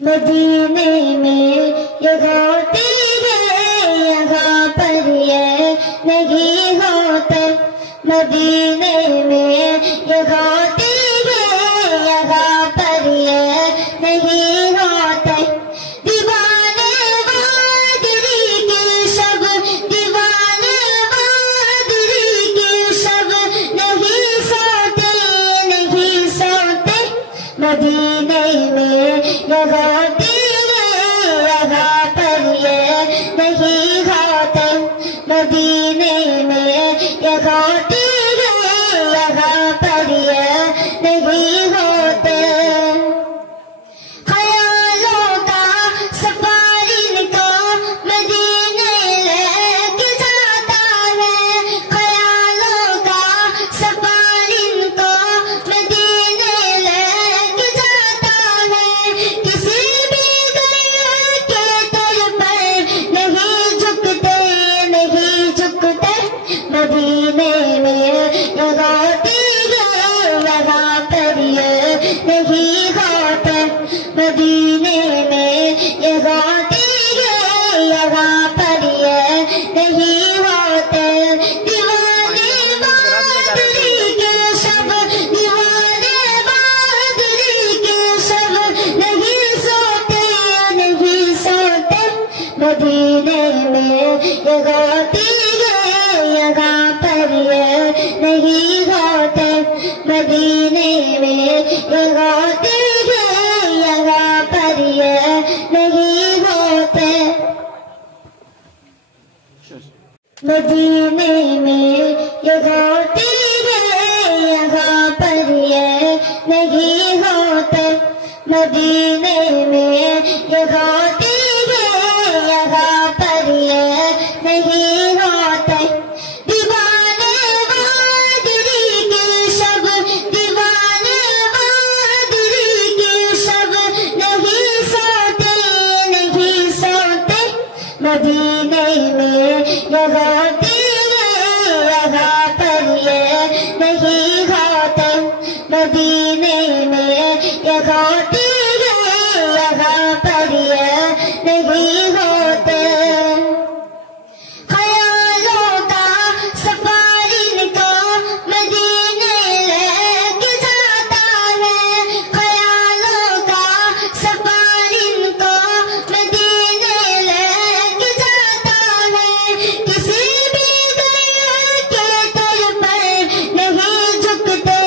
मदीने में ये होती है, यहाँ पर ये नहीं होते। मदीने में ये होती है, यहाँ पर ये नहीं होते। दीवाने वादरी के शब, दीवाने वादरी के शब नहीं सोते, नहीं सोते। मदीने में ये होती है, यहाँ पर ये नहीं होते। मदीने में ये होती है, यहाँ पर ये नहीं होते। ख्यालों का सफारी को मदीने लेके जाता है। ख्यालों का सफारी को मदीने लेके जाता है। किसी भी दर के दर पर नहीं झुकते, नहीं झुकते। मदीने में ये होती है, यहाँ पर ये नहीं होते। मदीने में ये होती है, यहाँ पर ये नहीं होते। दीवाने वादरी के शब, दीवाने वादरी के शब नहीं सोते, नहीं सोते। मदीने में ये होती है, यहाँ पर ये नहीं होते। मदीने में ये होती है, यहाँ पर ये नहीं होते। मदीने में ये होती है, यहाँ पर ये नहीं होते। मदीने में ये होती है, यहाँ पर ये नहीं होते। दीवाने वादरी के शब, दीवाने वादरी के शब नहीं सोते, नहीं सोते। मदीने में ये होती है, यहाँ पर ये नहीं होते। मदीने में ये होती है, यहाँ पर ये नहीं होते। ख्यालों का सफारी को मदीने लेके जाता है। ख्यालों का सफारी को मदीने लेके जाता है। किसी भी दर के दर पर नहीं झुकते,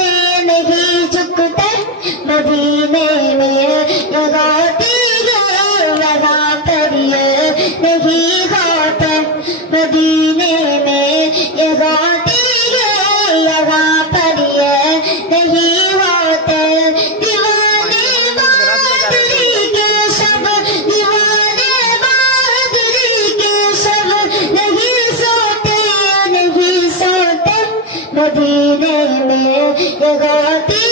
नहीं झुकते। मदीने में ये होती है, यहाँ पर ये नहीं होते। मदीने में ये होती है, यहाँ पर ये नहीं होते। दीवाने वादरी के शब, दीवाने वादरी के शब नहीं सोते, नहीं सोते। मदीने में ये होती